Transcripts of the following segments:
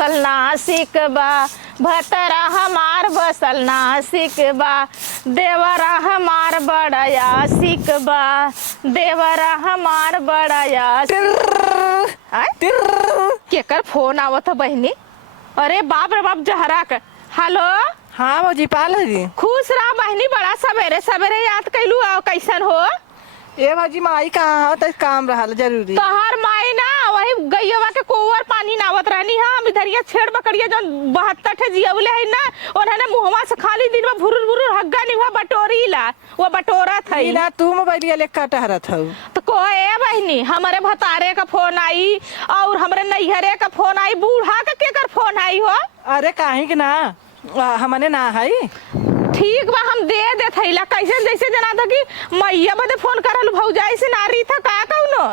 बसल नासिक बा, भतरा हमार बसल नासिक बा, देवरा हमार बड़ा आशिक बा, देवरा हमार बड़ा केकर फोन आवत है बहनी? अरे बाप रे बाप जहरा के। हेलो हाँ भौजी पाल जी। खुश रहा बहनी, बड़ा सवेरे सवेरे याद कैलू। कैसन हो? ए भौजी माई कहाँ हो? तो काम रहल जरूरी। तोहर माई ना वही गैयवा के कोवर पानी नावत रहनी। हम इधरिया छेड़ बकरिया जो 72 जियवले है ना, उन्होंने मुहवा से खाली दिन में भुरुर भुरुर हग्गा निवा बटोरी ला, वो बटोरा थई ना। तू मोबाइल लेकर टहरत हो तो कोए बहनी हमारे भतारे का फोन आई और हमारे नैहरे का फोन आई, बूढ़ा का केकर फोन आई हो? अरे काहे के ना हमने ना है। ठीक बा हम दे थैला। कैसे जैसे जना था कि मैया बदे फोन करल भौजाई से नारी था का कौनो?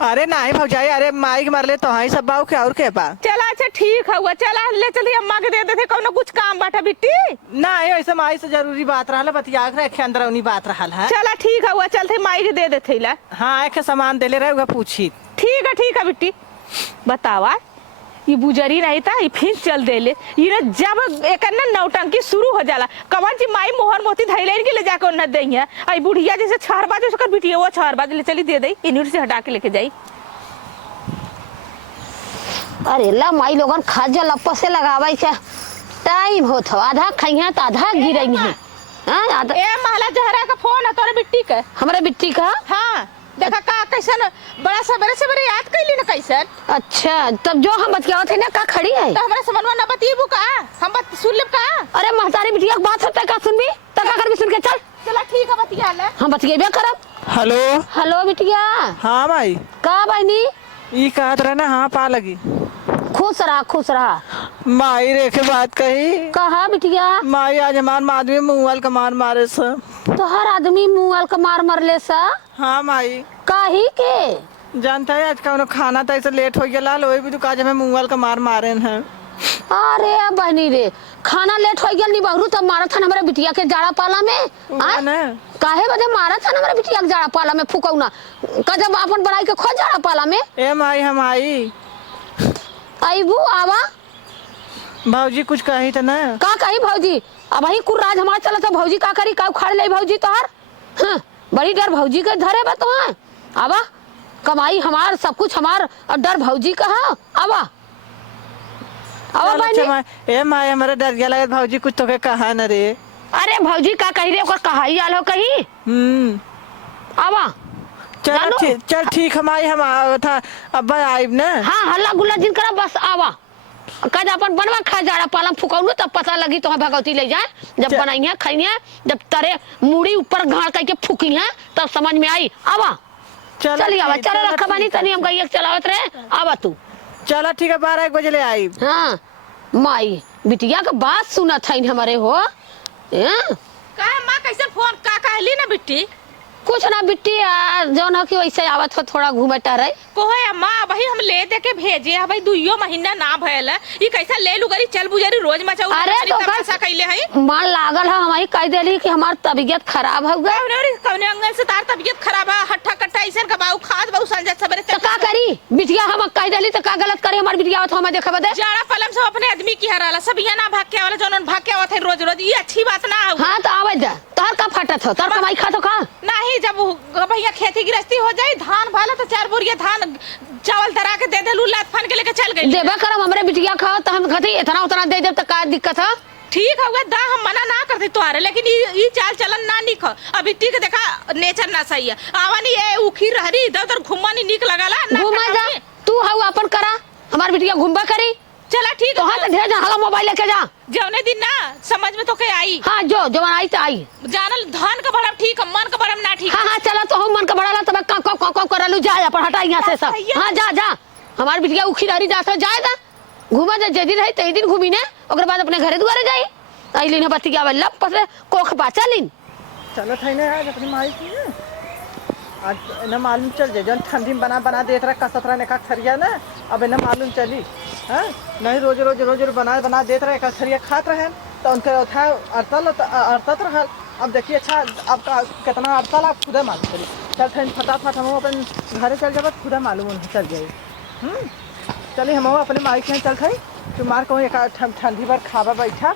अरे नहीं भौजाई, अरे माई के मारले तो हाई सब बाऊ के और के बा। चला अच्छा ठीक है, चला ले चली अम्मा के दे थे कौनो कुछ काम बाटा बिट्टी ना ऐसा माई से जरूरी बात रहल बतिया रखे अंदर उन्हीं बात रहल है। चला ठीक है चलते माई के दे थैला। हाँ एक सामान देले रहे पूछी। ठीक है बिट्टी बतावा। ये बुजरी नहीं था, ये फिर चल देले। ये जब एक नौटंकी शुरू हो जाला कवन जी माई मोहर मोती धैले के ले जाकर न दई है। आई बुढ़िया जैसे 4 बाजे उसका बिटिया वो 4 बाजे ले चली दे दई, यूनिवर्सिटी से हटा के लेके जाई। अरे ला माई लोगन खा जा लप्पा से लगावे के टाइम होत हो, आधा खइया त आधा गिरई है। हां आधा ए महला जहरा का फोन है तोरे बिट्टी के? हमरे बिट्टी का? हां देखा का कैसन बड़ा सवेरे सवेरे याद कैली ना कैसन। अच्छा तब जो हम बतियावत है ना का खड़ी है तो हमरा समझवा ना बतिएबू का? हम बात सुन लेब का? अरे महतारी बिटिया की बात होता है का सुनबी त का करबी? सुन के चल। चला ठीक है बतिया ले। हम बतिएबे करब। हेलो हेलो बिटिया। हाँ माई का बहनी? ई कहत रहे ना। हाँ पा लगी। खुश रहा खुश रहा। माई रेखे बात कही। कहा बिटिया? माई आज हमार आदमी मुंगल का मार मारे स। तो हर आदमी मुंगल का मार मरले सा? हाँ माई। काहे के? जानता है आज का खाना था ऐसे लेट हो गया लोई भी दुकान हमें मुंगल का मार मारे हैं। अरे बहनी रे खाना लेट हो गया नहीं बहुरू तब मारा था हमारे बिटिया के जाड़ा पाला में। काहे बदे मारा था हमारे बिटिया के जाड़ा पाला में फुकौना का जब अपन बड़ाई के खो जाड़ा पाला में। ए माई हम आई आईबू आवा। भौजी कुछ कही तो ना? का कही भौजी? अब वही कुर्राज हमारा चला था भौजी का करी का उखाड़ ले भौजी तोहर। हाँ, बड़ी डर भौजी के धरे बा तो है। आवा कमाई हमार सब कुछ हमार और डर भौजी का है। आवा आवा बहनी। ए माई हमारा डर गया लगे भौजी कुछ तो के कहा न रे। अरे भौजी का कही रे ओकर कहाई आलो कही। आवा चल ठीक हमारी हम था अब आइब ना। हाँ हल्ला गुल्ला जिन करा बस आवा। कद अपन बनवा खा जाड़ा पालम फुकौनु तब पता लगी तो भगवती ले जाए। जब बनाई है खाई है जब तरे मुड़ी ऊपर गाड़ करके फूकी है तब समझ में आई। आवा चली आवा। चलो रखा बानी तनी हम गई चलावत रहे। आवा तू। चलो ठीक है 12 बजे ले आई। हाँ माई बिटिया का बात सुना था हमारे हो। का मां कैसे फोन का कहली ना बिट्टी? कुछ ना बिट्टी जो ना कि वैसे आवत हो थोड़ा घूमे टहरे कोहे अम्मा भाई हम ले दे के भेजे है भाई 2 महीना ना भयल ये कैसा ले लुगरी चल बुजरी रोज मचाऊ। अरे तो कैसा कैले है मान लागल है हमारी कह देली कि हमार तबीयत खराब हो गई। कौने अंगल से तार तबीयत खराब है हट्ठा कट्टा ऐसे कबाऊ खाद बहु संजय सबरे तो का करी बिटिया हम कह देली तो का गलत करे हमार बिटिया आवत हमें देखे बदे। जाड़ा पलम से अपने आदमी की हराला सब यहाँ ना भाग के वाला जोन भाग के आवत है रोज रोज ये अच्छी बात ना है। हां तो आवे जा तोहर का फटत हो तोहर कमाई खा तो खा नहीं। जब भैया खेती गृहस्थी हो जाए धान भाला तो 4 बोरिया धान चावल धरा के दे दे लात फन के लेके चल गई। देबा करम हमरे बिटिया खा तो हम खती इतना उतना दे देब तो का दिक्कत है? ठीक है दा हम मना ना करते तुम्हारे लेकिन ये चाल चलन ना निक अब बिट्टी के देखा नेचर ना सही है। आवा नहीं ये उखी रहरी इधर उधर घुमा नहीं निक लगाला ना। घुमा जा तू हऊ अपन करा हमार बिटिया घुमबा करी। चला ठीक तो हां तो ढेर हाला मोबाइल लेके जा जौने दिन ना समझ में तो के आई। हां जो जवन आई तो आई जानल धान का बड़ा ठीक मन का बड़ा ना ठीक। हां हां चला तो हम मन का बड़ा तब का करलू जा अपन हटा यहां से सब। हां जा जा हमार बिटिया उखी रहरी जात जाएगा घुमा जा जे दिन है ते दिन घूमी ने ओकर बाद अपने घरे दुआरे जाई आइलिन बतिया वाला पसे कोख बाचा लिन। चलो थैने आज अपनी माई की आज न मालूम चल जाए जन ठंडी में बना देत रहा कसत रहा का थरिया ना अब न मालूम चली। हाँ नहीं रोज रोज रोज रोज बना देत रहे का थरिया खात रहे तो उनके था अड़तत रहा। अब देखिए अच्छा आपका कितना अड़तल आप खुदा मालूम चली। चल थे फटाफट हम अपन घरे चल जाए खुदा मालूम चल जाए। चलिए हम अपने माई के चल थे चुमार को एक ठंडी भर खावा बैठा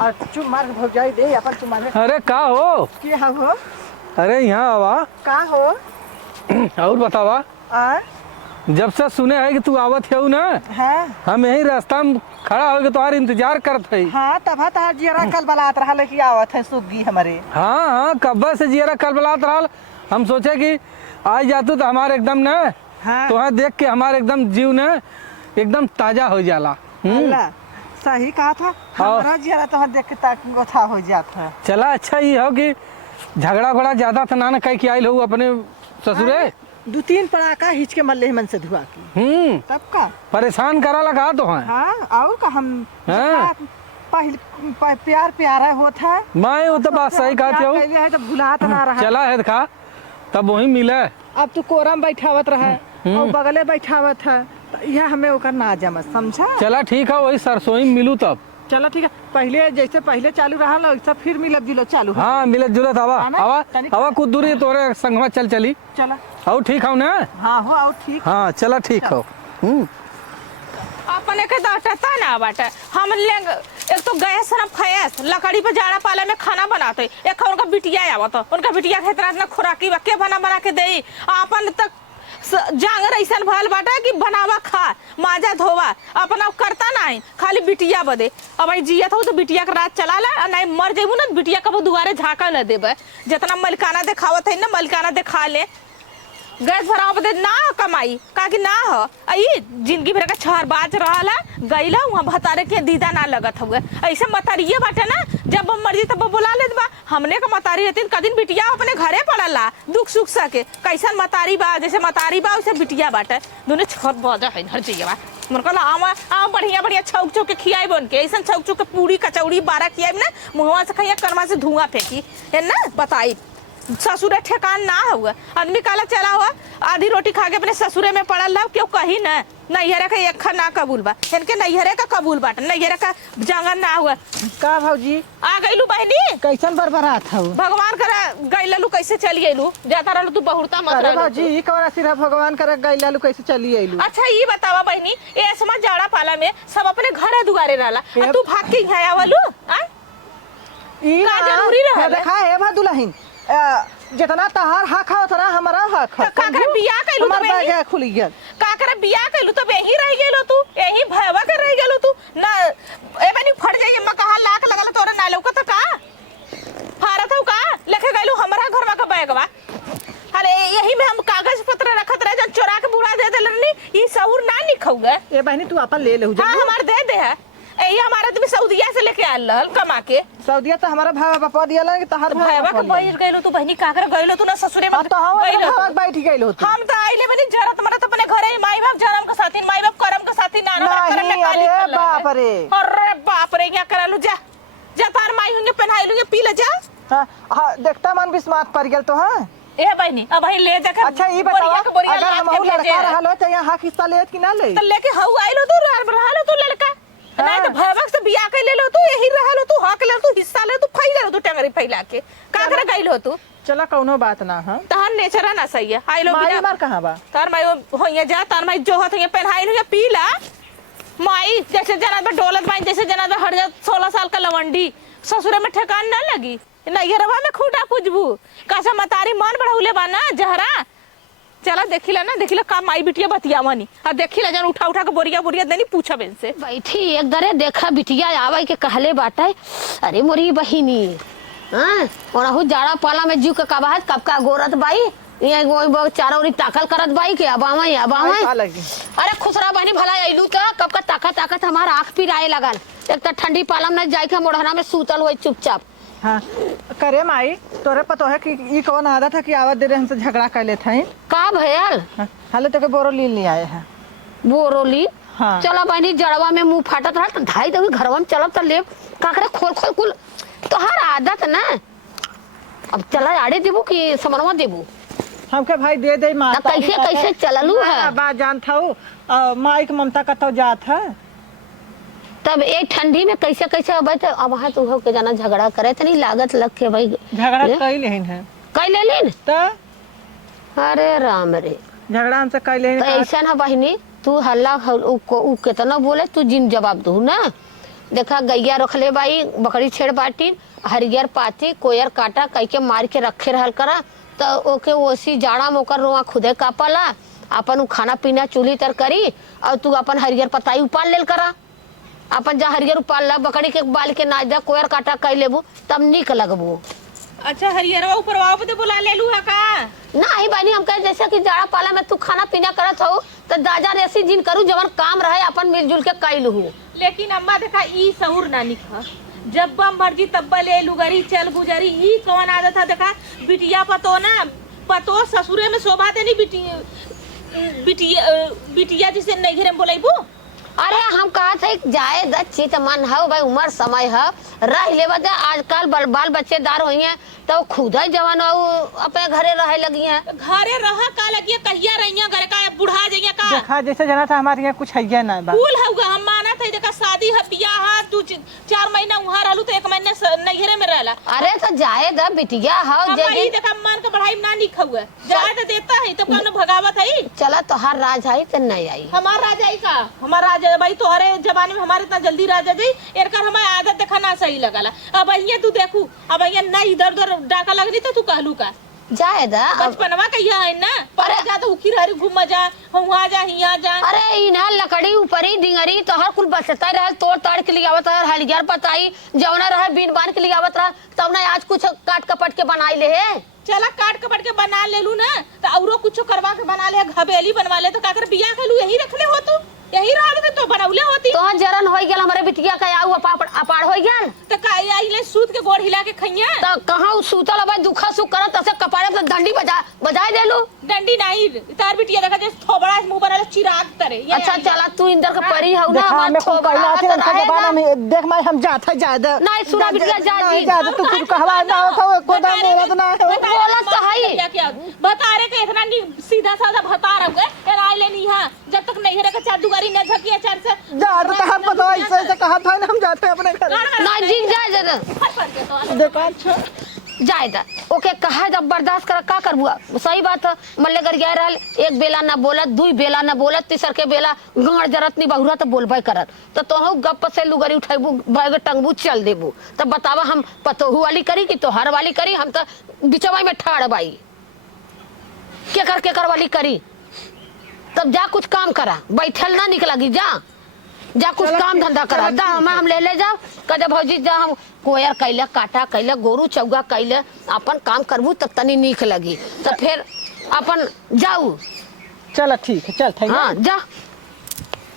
और चुमार भौजाई दे अपन चुमार अरे का हो? के हो अरे यहाँ आवा का हो और बतावा। आ जब से सुने है कि तू आवत है ना, हाँ हम यही रास्ता में खड़ा होके तुम्हारा इंतजार करत है। हाँ तब तार जियरा कल बलात रहा कि आवत है सुग्गी हमारे। हाँ हाँ कब्बा से जियरा कलबलात रहा। हम सोचे कि आज जातू तो हमारे एकदम न हाँ तुम्हें देख के हमारे एकदम जीव न एकदम ताजा हो जाला। अल्लाह सही कहा था हमारा जियरा तो देख के ताकि था हो जाता। चला अच्छा ये हो कि झगड़ा घोड़ा ज्यादा था ना कह के आयल हो अपने ससुरे। 2-3 पड़ाका हिच के मल्ले मन से धुआ की तब का परेशान करा लगा तो है। हाँ और का हम हाँ। प्यार प्यारा होता है। मैं वो तो बात सही कहती हूँ। है तो भुलात ना रहा। चला है खा तब वही मिले। अब तू कोरम बैठावत रहा और बगले बैठावत है तो यह हमें ओकर ना जमत समझा। चला ठीक है वही सरसोई में मिलू तब। चलो ठीक है पहले जैसे पहले चालू रहा वैसा फिर मिलत जुलत चालू है। हाँ मिलत जुलत हवा हाँ ना? हवा तनिक- हवा कुछ दूरी तोरे संगमा चल चली। चला और ठीक हो ना। हाँ हो और ठीक हाँ चला ठीक हो। अपने के डांटता ना बाटे हम लेंग एक तो गैस सरफ खैस लकड़ी पे जाड़ा पाला में खाना बनाते एक उनका बिटिया आवत उनका बिटिया के इतना खुराकी बा के बना बना के देई अपन तक जांगर ऐसा भल बाटा कि बनावा खा माजा धोवा अपना करता नहीं खाली बिटिया बदे। अब आई जियत हो तो बिटिया का रात चला ला नहीं मर जेबू ना बिटिया कबो दुआरे झाका न देबे जितना मलकाना दिखावत है ना मलकाना दिखा ले गैस भराव बदे ना कमाई का कि ना हो आई जिंदगी भर का छहर बाज रहा गईला वहाँ भतारे के दीदा ना लगत हुए ऐसे मतारिये बाटे ना जब मर्जी तब बुला लेत बा हमने का मतारी रहती कदिन बिटिया अपने घरे पड़ला दुख सुख सके कैसन मतारी बा जैसे मतारी बा वैसे बिटिया बाटे दोनों छत बाजा है घर चाहिए बा मन कहला आम बढ़िया बढ़िया छौक छौक के खियाई बन के ऐसा छौक छौक के पूरी कचौड़ी 12 खियाई ना मुहवा से खैया करमा से धुआं फेंकी है ना बताई ससुरे ठेकान ना हुआ आदमी काला चला हुआ आधी रोटी खा के अपने ससुरे में पड़ल रहा क्यों कही ना नैहरे का एक ना कबूल बा इनके नैहरे का कबूल बाटे नैहरे का जंगल ना हुआ का भौजी आ गईलू बहनी कैसन बरबरात हो भगवान करा गईलू कैसे चली गईलू जाता रहलू तू बहुरता मत अरे रहलू भौजी ई कवरा सिरा भगवान करे गैलालू कैसे चली आइलू। अच्छा ये बतावा बहनी ये समझ जाड़ा पाला में सब अपने घर दुआरे रहला और तू भाग के यहाँ आवलू आ ई का जरूरी रहल है? देखा है भा दुल्हन जितना तहार हक है उतना हमारा हक है। का करे बियाह कइलू हमार तब यही बागे खुली गया का करे बियाह कइलू तब यही रह गेलो तू यही भयवा कर रह गेलो तू ना ए बनी फट जाई म कहा लाख लगल तोरे ना लौका त का फारत हो का लेके गइलू हमरा घरवा का बैगवा अरे यही में हम कागज पत्र रखत रहे जन चोरा के बुढ़ा दे देलनी ई सौर ना निखौगे ए बहनी तू अपन ले लेहु हां हमार दे दे है ए हमारा आदमी सऊदीया से लेके आल रहल कमा के सऊदीया तो हमारा भाई बापा दियाला कि तहार भयवा के बैठ गइलो तू बहनी का करे गइलो तू ना ससुरे में तो हम गइलो तू। बैठ गइल होत हम तो आइले बनी जरत मरत अपने घरे माई बाप जन्म के साथी माई बाप करम के साथी नाना करम में नहीं काली अरे कर बाप रे अरे बाप रे क्या करलू जा जा तार माई हुंगे पहनाई लूंगे पी ले जा हां देखता मन बिस्मात पड़ गेल तो हां ए बहनी अब भाई ले जा अच्छा ये बताओ अगर हम लड़का रहल हो त यहाँ हक हिस्सा लेत कि ना ले तो लेके हऊ आइलो तू रहलो तू लड़का नहीं तो भयवक से बियाह के ले लो तू यही रहलो तू हक ले तू हिस्सा ले तू फैला तू टंगरी फैला के का करे गइलो तू चला कौनो बात ना हां तहन नेचर ना सही है आइलो माई बिना मार कहां बा तार माई होइए जा तार माई जो होत है पहनाई लूंगे पीला माई जैसे जना में डोलत माई जैसे जना में हर जा 16 साल का लवंडी ससुरे में ठेकान ना लगी नैहरवा में खूटा पूजबू कासा मतारी मन बढ़ौले बा ना जहरा चला देखिला ना देखिला का माई बिटिया बतिया मनी अब देखिला जन उठा उठा के बोरिया बोरिया देनी पूछा बेन से बैठी एक दरे देखा बिटिया आवे के कहले बाटे अरे मोरी बहिनी हां और जाड़ा पाला में जीव के कबाहत कब का गोरत बाई ये वो चारोरी ताकल करत बाई के अब अरे खुसरा बहनी भला आइलू तो कब का ताकत हमारा आंख पिराए लगल एक तो ठंडी पाला में जाई के मोढ़ना में सूतल होई चुपचाप। हाँ करे माई तोरे पतो है कि ई कौन आदत है कि आवाज दे रहे हमसे झगड़ा कर लेते हैं का भयल हाले तो के बोरो लील नहीं आए हैं बोरोली हाँ। चला बहनी जड़वा में मुंह फाटत रहा तो धाई दे घरवा में चलब तो ले काकरे खोल खोल कुल तो हर आदत ना अब चला आड़े देबू कि समनवा देबू हमके भाई दे दे माता कैसे कैसे चललू है बात जानता हूँ माई के ममता का तो जात है तब एक ठंडी में कैसे कैसे अब अब वहाँ तू हो के जाना झगड़ा करे तो नहीं लागत लग के भाई झगड़ा कई लेन है कई ले लेन तो अरे राम रे झगड़ा हमसे कई लेन तो ऐसा ना बहनी तू हल्ला उ कितना बोले तू जिन जवाब दू ना। देखा गैया रखले बाई बकरी छेड़ बाटी हरियर पाती कोयर काटा कई के मार के रखे रहल करा तो ओके ओसी जाड़ा में ओकर रोआ खुदे कापला अपन उ खाना पीना चूल्ही तर करी और तू अपन हरियर पताई उपाल लेल करा। अपन जा हरियर उपाल ला बकरी के बाल के नाच दा कोयर काटा कई लेबू तब निक लगबू। अच्छा हरियरवा ऊपरवा पे बुला ले लू है का? नहीं बहनी हम कहे जैसे कि जाड़ा पाला में तू खाना पीना करत हो तो दादा रेसी जिन करू जवन काम रहे अपन मिलजुल के कई लू। लेकिन अम्मा देखा ई सहूर ना निक जब मर्जी तब ले लुगरी चल गुजरी ई कौन आदत है देखा बिटिया पतो ना पतो ससुरे में शोभा देनी बिटिया जिसे नहीं घरे बोलेबू। अरे हम कहा थे जाए दच्ची तो मन है भाई उम्र समय है रह ले बदे आजकल बाल बच्चेदार हुई हैं तो खुद ही जवान अपने घरे रहे लगी हैं। घरे रह का लगी कहिया रही घरे का बुढ़ा जाइए का देखा जैसे जना था हमारे यहाँ कुछ है ना फूल होगा हम माना था देखा शादी है बियाह है तू 4 महीना वहाँ रहलू तो 1 महीने नैहरे में रहला। अरे तो जाए द बिटिया हो जे देखा मन का बढ़ाई ना निक हुआ जाए तो देता है तो कौन भगावत है। चला तो हर राज आई तो नहीं आई हमार राजा आई का हमार राजा भाई तोहरे जमाने में हमारे इतना जल्दी राजा जी एरकर हमारे आदत देखा ना सही लगला। अब अहिया तू देखू अब अहिया ना इधर उधर डाका लगनी तो तू कहलू का जाए दा बचपनवा कहिया है ना पर जा तो उखी हरी घूम जा वहाँ जा हिया जा। अरे इना लकड़ी ऊपरी डिंगरी तो हर कुल बचता रहे तोड़ ताड़ के लिए आवत रहा हलियार पताई जवना रहा बीन बान के लिए आवत रहा तब ना आज कुछ काट कपट के बनाई ले है। चला काट कपट के बना ले लू ना तो औरो कुछ करवा के बना ले घबेली बनवा ले तो काकर बिया के लू यही रख ले हो तू यही रात में तो बनौले होती तो जरन हो गया हमारे बिटिया का आऊ अपाड़ हो गया तो आइले सूत के गोड़ हिला के खइया तो कहां उ सूतल बा दुखा सुख करत तसे कपारे पे डंडी बजाए देलू। डंडी नहीं तार बिटिया देखा जैसे थोबड़ा मुंह बनल चिराग तरे। अच्छा चला तू इंदर का परी हो ना देखा मैं को कहना थे उनका जमाना में देख मैं हम जाता ज्यादा नहीं सुना बिटिया जाजी ज्यादा तू कुछ कहवा ना हो को दा बोलत ना हो बोलत तो है क्या क्या बता रे के इतना सीधा साधा बता रहा है आइले नहीं हां जब तक नहीं रे का चार दुगारी न झकिया चार से जा तो हम पता ऐसे कहा था ना हम जाते अपने घर ना जिन जाए जरा दुकान छ जाए दा ओके कहा जब बर्दाश्त कर का करबुआ सही बात है मल्ले कर गया रहल एक बेला ना बोलत दुई बेला ना बोलत तीसर के बेला गंगड़ जरत नहीं बहुरा तो बोलबे करत तो तोहू गप से लुगरी उठाइबू बैग टंगबू चल देबू तो बतावा हम पतोहू वाली करी कि तोहर वाली करी हम तो बिचवाई में ठाड़ बाई के कर वाली करी तब जा कुछ काम करा बैठल ना निकलगी जा कुछ काम धंधा करा दा हम ले जाओ कदे भौजी जा हम कोयर कैले काटा कैले गोरू चौगा कैले अपन काम करबू तब तनी नीक लगी तो फिर अपन जाऊ। चल ठीक है चल थैंक हाँ जा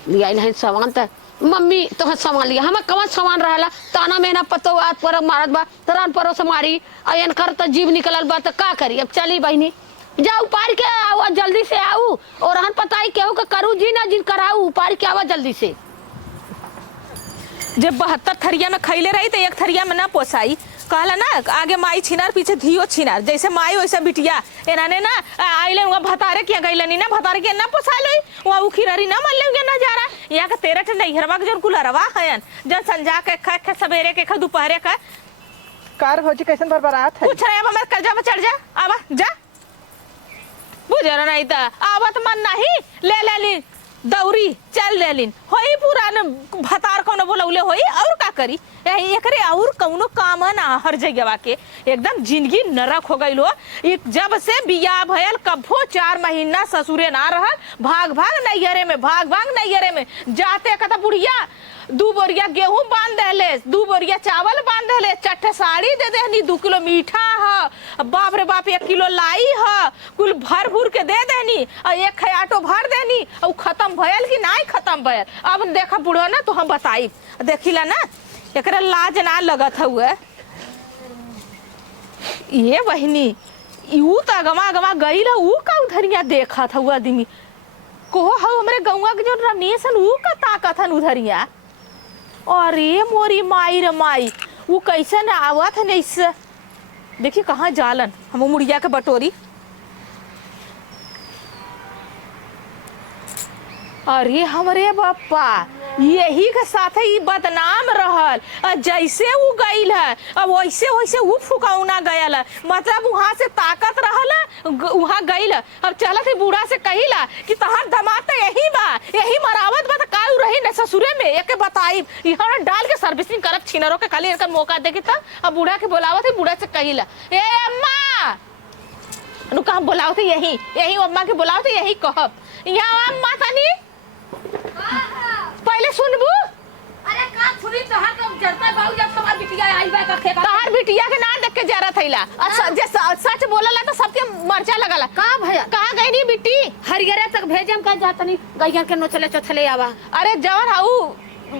लिया नहीं सामान तो मम्मी तो सामान लिया हमें कौन सामान रहला ताना मेना पतो आत पर मारत बा तरान परो से मारी अयन कर तो जीव निकलल बा तो का करी अब चली बहनी जाऊ पार के आओ जल्दी से आऊ और हन पताई केहू के करू जी ना जिन कराऊ पार के आवा जल्दी से। जब 72 थरिया में खैले रही तो एक थरिया में ना पोसाई कहला ना आगे माई छिनार पीछे धियो छिनार जैसे माई वैसे बिटिया एनाने ना आइले वहाँ भतारे किया गईलनी ना भतारे के ना पोसा लो वहाँ उखीररी ना मन ले ना जा रहा यहाँ का 13 ठंडा हरवा के जो कुलरवा है जन संजा के खा सवेरे के खा दोपहरे का कार भौजी कैसन बरबरात है पूछ रहे अब मैं कर्जा में चढ़ जा आवा जा बुझर नहीं था आवत मन नहीं ले ली दौरी चल लेलिन होई पुरान भतार कौन बोलौले होई और का करी एकरे और कौनो काम ना हर जगह के एकदम जिंदगी नरक हो गई लो जब से बियाह भयल कभो 4 महीना ससुरे ना रहल भाग नैहरे में जाते कथा बुढ़िया 2 बोरिया गेहूं बांध देले 2 बोरिया चावल बांध देले 4 साड़ी दे देनी 2 किलो मीठा है बाप रे बाप 1 किलो लाई है कुल भर के दे देनी और 1 खयाटो भर देनी और खत्म भयल कि नहीं खत्म भयल। अब देखा बुढ़ो ना तो हम बताई देखिला ना एकरा लाज ना लगत हुए ये बहनी यू तो गमा गई ला ऊ का उधरिया देखा था आदमी को हमरे गौवा के जो रमेश ऊ का ताकत हन उधरिया अरे मोरी माई रे माई वो कैसे न आवत है नहीं देखिए कहाँ जालन हम मुड़िया के बटोरी अरे हमरे बापा यही के साथ ही बदनाम रहल। जैसे वो गईल है अब वैसे वैसे वो फुकौना गयल है, मतलब वहाँ से ताकत रहल वहाँ गईल। अब चलत ही बूढ़ा से कहिला कि तहार दामाद तो यही बा, यही मरावत बा, का रही न ससुरे में एक बताई यहाँ डाल के सर्विसिंग करब छिनरों के खाली इनका मौका देगी तब। अब बूढ़ा के बोलावत है, बूढ़ा से कहिला ए अम्मा रुका, हम बोलाओ थे यही यही अम्मा के बोलाओ थे यही कहब यहाँ अम्मा तनी पहले सुनबू। अरे का सुनी तोहार के जरता बाऊ जब तुम्हार बिटिया आई बा का खेत तहार बिटिया के ना देख के जरा थैला। अच्छा जे सच बोलला तो सबके मरचा लगला। का भैया कहाँ गई नी बिट्टी? हरियरे तक भेजम का जातनी गैया के नोचले चोचले आवा। अरे जवन हाउ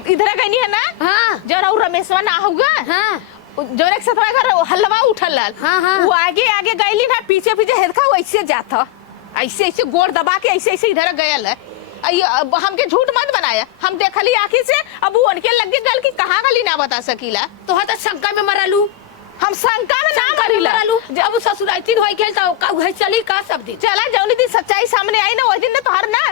इधर गई है ना? हाँ जवन हाउ रमेशवा ना होगा हाँ जोरे के साथ घर हलवा उठल लाल। हाँ, हाँ। वो आगे आगे गईली ना, पीछे पीछे हेदका वैसे जाता, ऐसे ऐसे गोड़ दबा के ऐसे ऐसे इधर गयल है। अब हमके झूठ मत बनाया, हम देखली आखी से। अब वो उनके लगे गल की कहाँ गली ना बता सकीला। तो हत शंका में मरलू, हम शंका में ना करीला। जब ससुराइती होई के तो का चली का सब दिन चला जौनी दिन सच्चाई सामने आई ना, वही दिन तो हर ना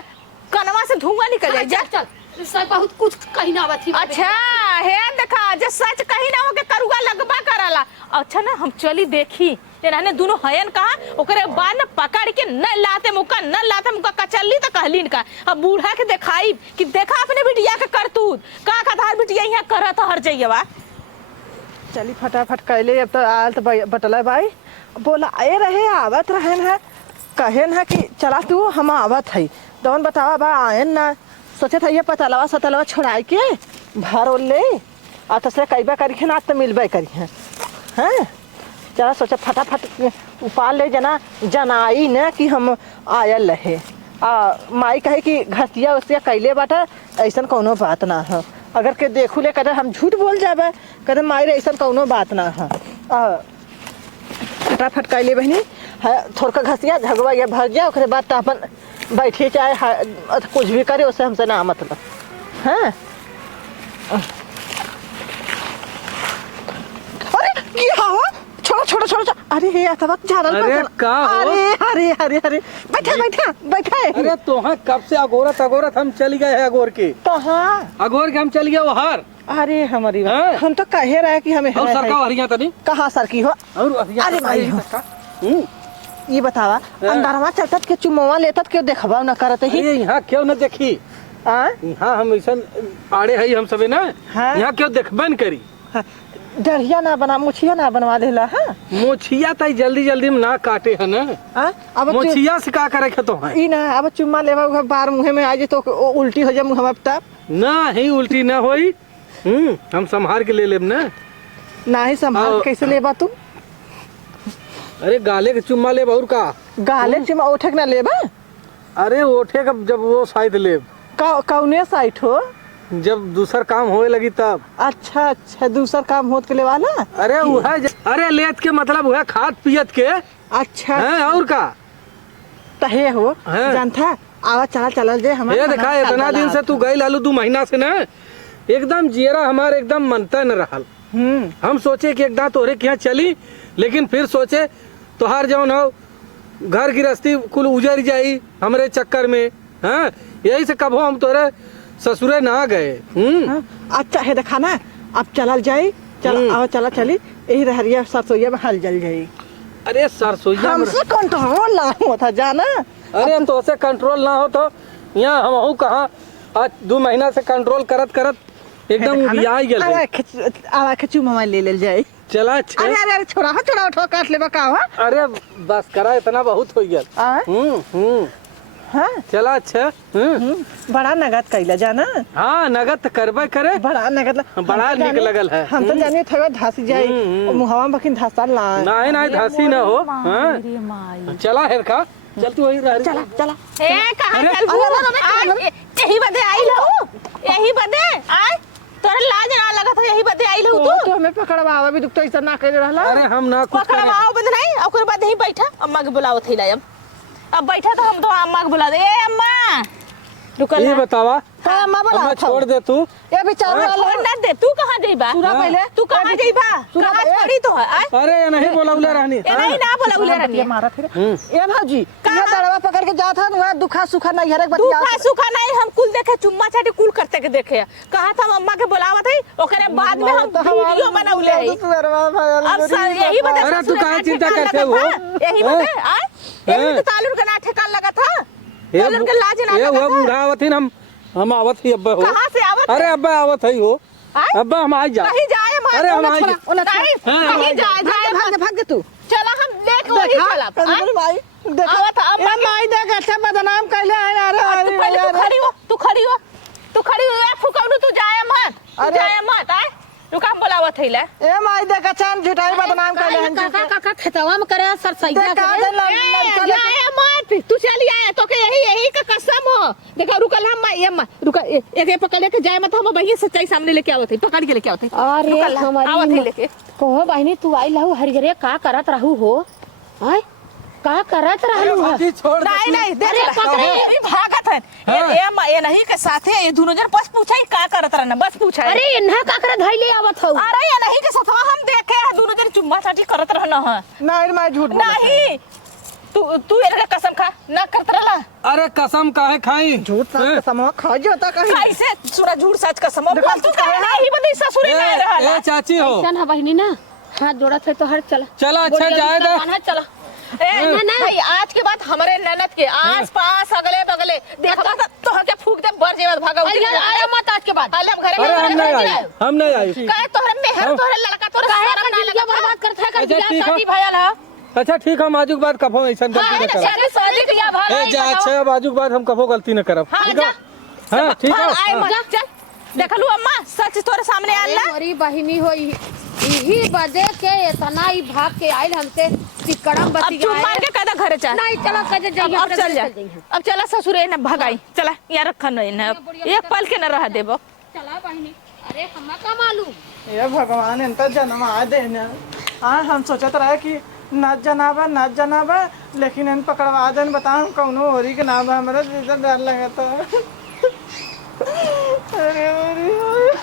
कनवा से धुआं निकल जाए। जा चल सब बहुत कुछ कहीं ना बथी। अच्छा है देखा, जे सच कहीं ना हो के करुआ लगबा कराला। अच्छा ना हम चली देखी इन्होंने दोनों हयन कहा, ओकरे बाद न पकड़ के न लाते मुका कचल्ली तो कहलीन का। अब बूढ़ा के दिखाई कि देखा अपने बिटिया के करतूत का धार बिटिया यहाँ करत हर जइवा। चली फटाफट कैले, अब तो आल तो बटला भाई बोला आए रहे आवत रहन है, कहन है कि चला तू हम आवत है दौन बतावा बा आयन ना। सोचे था ये पतलवा सतलवा छोड़ाई के भर ओल ले आ तसरे कईबा करी ना तो मिलबे करी हैं। चला सोचा फटाफट उपाल ले जना जनाई न कि हम आयल रहे। माई कहे कि घसिया उसिया कैले बाटा, ऐसा कोनो बात ना है। अगर के देखू ले कदर हम झूठ बोल जाबे, कदर माई रे ऐसा कोनो बात ना है। फटाफट कैले बहनी थोड़ा घसिया झगवा या भर गया, ओकरे बाद तो अपन बैठिए चाहे कुछ भी करे, उससे हमसे ना मतलब है। अरे क्या हुआ? छोड़ो छोड़ो छोड़ो। अरे हे अतवा झाड़ल अरे का हो? अरे अरे अरे अरे बैठा बैठा बैठा। अरे तो हाँ कब से अगोरत हम चली गए हैं अगोर के। कहाँ अगोर के हम चल गए वो हर। अरे हमारी हाँ? हम तो कहे रहे कि हमें और सरका हरिया तनी कहाँ सर की हो। और अरे भाई हो। ये बतावा अंदरवा चलतत के चुमवा लेतत क्यों देखबा न करत ही। अरे यहाँ क्यों न देखी, यहाँ हम ऐसा आड़े है हम सबे ना। हाँ? यहाँ क्यों देखबन करी। डरिया ना बना, मुछिया ना बनवा देला। हाँ मोछिया तई जल्दी जल्दी में ना काटे है ना। अब मोछिया से का करे के तो है ई ना अब चुम्मा लेवा बार मुंह में आ जे तो उल्टी हो जाए मुंह तब ना ही उल्टी ना होई। हम संभाल के ले लेब ना। ना ही संभाल कैसे लेबा तू? अरे गाले के चुम्मा लेब और का गाले चुम्मा ओठक ना लेबा? अरे ओठे का जब वो शायद लेब कौने साइट हो जब दूसर काम होए लगी तब। अच्छा अच्छा दूसर काम होत के लेवाला। अरे अरे लेत के मतलब हुआ खाद पियत के। अच्छा है और का तहे हो हाँ। जानता आवा चल जे हमारे ये देखा इतना दिन से तू गई लालू 2 महीना से ना, एकदम जियरा हमारे एकदम मनता न रहल। हम सोचे कि एकदम तोहरे के यहाँ चली, लेकिन फिर सोचे तोहार जौन हो घर गृहस्थी कुल उजर जाई हमरे चक्कर में। हाँ यही से कबो हम तोरे ससुरे ना गए। अच्छा है देखा ना अब चलल जाई। चल आवा चला चली यही रहरिया सरसोईया में हल जल जाई। अरे सरसोईया हमसे कंट्रोल ना होता जाना। अरे तो से कंट्रोल ना हो तो यहाँ हम हूँ कहाँ। आज 2 महीना से कंट्रोल करत करत एकदम उबिया गेल। आवा खचू ममा ले जाई। चला अरे अरे अरे छोड़ा उठो काट लेबा का हुआ। अरे बस करा इतना बहुत हो गया। हाँ चला अच्छा। बड़ा नगद कैला जाना। हाँ नगद करबे करे, बड़ा नगद बड़ा निक लगल है। हम तो जाने थोड़ा धासी जाई मुहावा में बकिन धासा ला नहीं नहीं धासी ना हो। हाँ चला हेर का चल तू वही रह। चला चला ए कहां चल यही बदे आई लो, यही बदे आय तोरा लाज ना लगा था यही बदे आई लो तू। तो हमें पकड़वावा भी दुख तो ऐसा ना करे रहला। अरे हम ना कुछ करे। पकड़वाओ बंद नहीं, ओकर बाद यही बैठा अम्मा के बुलाओ थैला। अब बैठा तो हम तो अम्मा के बुला दे। ए अम्मा रुकल ये बतावा का अम्मा अम्मा बोला छोड़ दे तू। ये बेचारा वाला छोड़ ना दे, तू कहाँ जइबा? सुना पहले। तू कहाँ जइबा? सुना कहाँ पहले। छोड़ी तो है? आय? अरे ये नहीं बोलौले रहनी। ए नहीं ना बोला उले ये रनिया। मारा फिर ये भाजी ये दड़वा पकड़ के जात हन वहां दुखा सुखा नहीं हरे तू खा सुखा नहीं, हम कुल देखे चुम्मा चाटी कुल करते के देखे। कहा था अम्मा के बुलावत है, ओकरे बाद में हम वीडियो बनौले है। अब सर यही बता अरे तू ससुर काहे का चिंता ठेकान करते लगा हो? था? यही बता आय? यही तो तालुर का ना ठेकान लगा था। तालुर के लाज ना ये लगा वो था। बूढ़ा आवत ही हम आवत ही अब्बा हो। कहाँ से आवत? अरे अब्बा आवत है हो। आय? अब्बा हम आज जा। कहीं जाए मत। अरे हम आज नहीं, कहीं जाए जाए मत। भाग तू चला हम देख वही चला। आय? भाई देख आवत अम्मा ये माई देख अच्छा बदनाम कैले है यार तू पहले तू खड़ी हो, तू खड़ी हो, तू खड़ी हो। ए फुकौनु तू जाए मत, तू अरे। जाए मत। आय? तू काम बोलावत है ले? ए माई देख अच्छा झुठाई बदनाम कैले हैं काका काका खेतवा में करे सर सही देख का दे लड़का ले जाए मत, तू चली आए तो के यही का कसम हो। देखा रुकल हम ये रुका एक पकड़ के जाए मत, हम भैया सच्चाई सामने लेके आवत है, पकड़ के लेके आवत है। अरे रुकल हमारी आवत है लेके। कहो बहनी तू आई लहू हरिहरे का करत रहू हो? आय का करत रहू हो? बाकी छोड़ दे नहीं तू। नहीं देख अरे ले, पकड़े। ये भागत है। हाँ। ये नहीं के साथे ये दोनों जन बस पूछा ही का करत रहना, बस पूछा। अरे इन्हा का करे धइले आवत हो? अरे ये नहीं के साथवा हम देखे हैं दोनों जन चुम्मा चाटी करत रहना है। नहीं माई झूठ बोला नहीं तू इनका कसम खा ना करत रहला। अरे कसम काहे खाई? झूठ सच कसम खा जाता कहीं कैसे सुना झूठ सच कसम देखो, बोल तू कहे ना ही बंदी ससुरी नहीं रहला। ए चाची हो। ऐसा ना बहनी ना हाथ जोड़त है तो हर चला चला अच्छा जाए दे। चला ए भाई आज के बाद हमारे ननद के आस पास अगले बगले देखबा त तोहर के फूक दे बर जेवत भागा उठी आया मत आज के बाद। अलम घरे अरे हम नहीं में आई, हम नहीं आई। काहे तोहरे मेहर तोहरे लड़का तोहरे शर्म ना लगा बर्बाद करत है अच्छा, कर ठीक है। शादी भयल है। अच्छा ठीक हम आजुक बाद कभो ऐसा गलती न करब। शादी शादी किया भाग ए जा अच्छा अब आजुक बाद हम कभो गलती न करब। हाँ, ठीक है? जा। हाँ ठीक हाँ, आए है। मत चल देखलू अम्मा सच तोरे सामने आला। हमारी बहिनी हो यही बदे के इतना ही भाग के आइल हमसे तिकड़म अब बती चुप मार के कदा घरे चल। नहीं चला कजे जाइए अब चल जा, अब चला ससुरे न भगाई चला यहाँ रखा नहीं न एक पल के न रह देबो। चला बहिनी। अरे हमें का मालूम ये भगवान इनका जन्म आ देना हाँ हम सोचत रहे कि नाच जनाबा लेकिन इन पकड़वा देन बताओ कौनो होरी के नाम हमारा डर लगा था अरे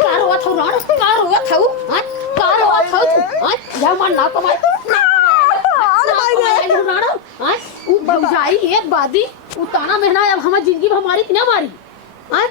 कार हुआ था राण कार हुआ था हां कार हुआ था हां या मन ना कमाई राण हां उ भौजाई एक बादी उ ताना मेहना अब हमारी जिंदगी हमारी कि ना मारी हां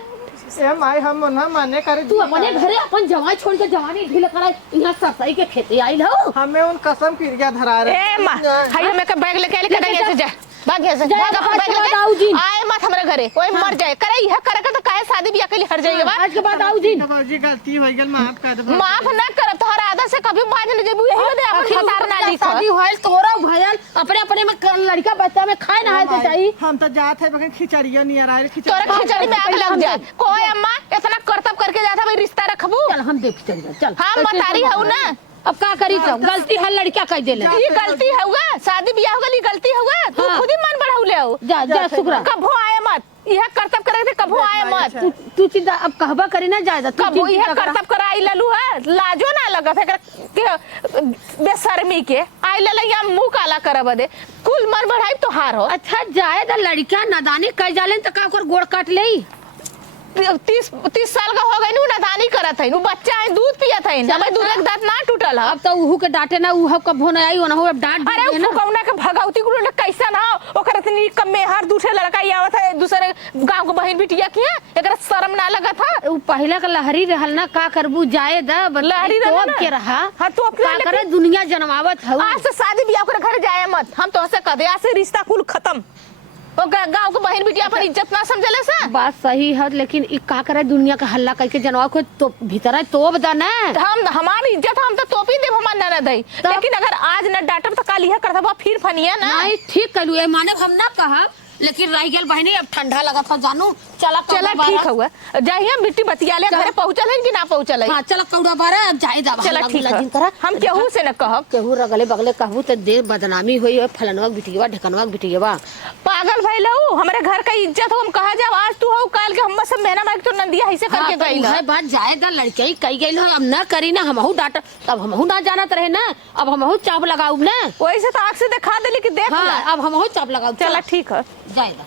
ये माई हम ना माने करे तू अपने घरे अपन जवाई छोड़ के जवानी ढील कराई यहाँ सरसाई के खेते आई हो। हमें उन कसम क्रिया धरा रहे ए मां हाय हमें का बैग लेके आली कदा ऐसे जा भाग ऐसे जा, भाग अपन बैग आज के बाद आओ जी। लेके आए मत हमारे घरे कोई मर जाए करे यह करे के तो काहे शादी बियाह के लिए हर जाएगा आज के बाद आओ जी। बाबूजी गलती हो गई माफ कर दो माफ ना कर तोहर आदत से कभी मान न जेबू यही बदे अपन खतार ना लिखो। शादी होइल तोरा भयल अपने अपने में लड़का बच्चा में खाए ना है चाहिए। हम तो जात है बगन खिचड़ियो नहीं आ रहा है तोरा खिचड़ी में आग लग जाए कोई अम्मा इतना करतब करके जाता भाई रिश्ता रखबू चल हम देख चल चल हम बतारी हूं ना। अब का करी तो गलती है लड़का कह देले ये गलती होगा शादी बियाह होगा ये गलती होगा तू हाँ। खुद ही मन बढ़ाऊ ले आओ जा जा शुक्र कभो आए मत यह करतब करे थे कभो आए मत तू चिंता अब कहबा करे ना जायदा कबो यह करतब कराई ललू है लाजो ना लगत है के बेशर्मी के आई ललैया मुंह काला करब दे कुल मन बढ़ाई तो हार हो। अच्छा जायदा लड़का नादानी कह जाले त का ओकर गोड़ काट ले 30 साल का हो गई नु नदानी करत है नु बच्चा है दूध पियत है जब दूध एक दांत ना टूटल है। अब तो उहू के डांटे ना उहू का भोन आई ओना अब डांट अरे दे ना फुकौना के भगौती गुरु ने कैसा ना ओकर इतनी कम में हर दूसरे लड़का ही आवत है दूसरे गांव के बहन बिटिया किया एकरा शर्म ना लगत है। उ पहला का लहरी रहल ना का करबू जाए द लहरी रहल तोब ना। के रहा हाँ, तो अपना का लेकिन- करे दुनिया जन्मावत हऊ आज से शादी बियाह करे घर जाए मत हम तो से कह दे आज से रिश्ता कुल खत्म ओ गांव के बहन बिटिया पर इज्जत ना समझले से बात सही है लेकिन ई का करे दुनिया का हल्ला करके जनवा को तो भीतर तोब द ना हम हमारी इज्जत हम तो तोपी देव हमार न दई लेकिन अगर आज न डांटब तो कल यह करत फिर फनिया ना। नहीं ठीक कलू ए माने हम ना कहा लेकिन रह गेल बहनी अब ठंडा लगा था जानू चला चला ठीक हुआ जाइए बिट्टी बतियाले घरे पहुंचल है कि ना पहुंचल है। हां चला कौड़ा बारा अब जाए जा चला ठीक है हम केहू से न कहब केहू रगले बगले कहू तो दे बदनामी होई है फलनवा बिटिया ढकनवा बिटिया पागल भइल हूँ हमारे घर का इज्जत हो हम कहा जाब आज तू हो कल के हम सब मेहना माइक तो नंदिया ऐसे करके गई है बात जाए दा लड़के कई गई है अब ना करी ना हमहू डांट अब हमहू ना जानत रहे ना अब हमहू चाप लगाऊ ना वैसे तो आँख से दिखा देली कि देख हाँ ला। अब हमहू चाप लगाऊ चला ठीक है जाए दा